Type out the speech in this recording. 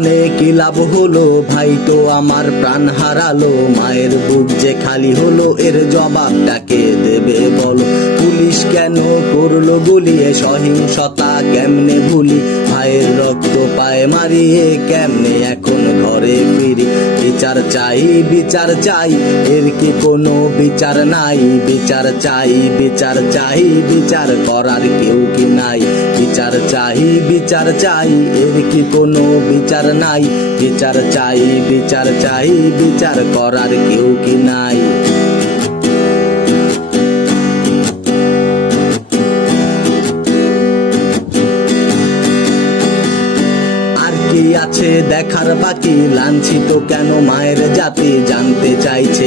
জীবনে কি লাভ হলো, ভাই তো আমার প্রাণ হারালো। মায়ের বুক যে খালি হলো, এর জবাবটা কে দেবে বলো। পুলিশ কেন করলো গুলি, এ সহিংসতা কেমনে ভুলি। ভাইয়ের রক্ত পায়ে মারিয়ে কেমনে এখন ঘরে ফিরি। বিচার চাই, বিচার চাই, এর কি কোনো বিচার নাই। বিচার চাই, বিচার চাই, বিচার করার কেউ কি নাই। বিচার চাই, বিচার চাই, এর কি কোনো বিচার নাই। বিচার চাই, বিচার চাই, বিচার করার কেউ কি নাই। কি আছে দেখার বাকি, লাঞ্ছিত কেন মায়ের জাতি, জানতে চাইছে